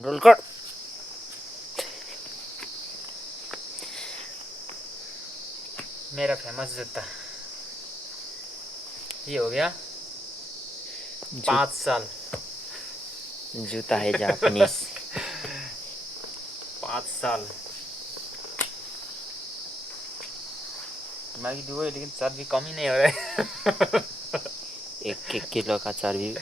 Role कर। मेरा famous जूता ये हो गया 5 साल। जूता है जापानीज। 5 साल मैगी दुआ है, लेकिन चर्बी कम ही नहीं हो रहा है। 1-1 किलो का चर्बी।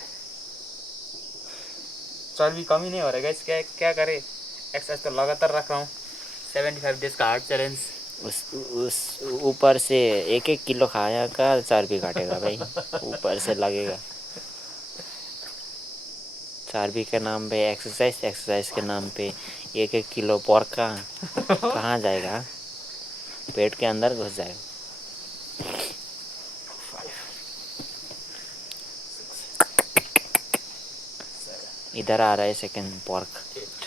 चर्बी कम ही नहीं हो रहा है गाइस। क्या क्या करे, एक्सरसाइज तो लगातार रख रहा हूँ। 75 डेज का हार्ड चैलेंज। उस ऊपर से 1-1 किलो खाया का चर्बी काटेगा भाई। ऊपर से लगेगा। चर्बी के नाम पे एक्सरसाइज, एक्सरसाइज के नाम पे 1-1 किलो पोर्क का कहाँ जाएगा? पेट के अंदर घुस जाएगा। 5, 6, 7, इधर आ रहा है सेकंड पोर्क। 8,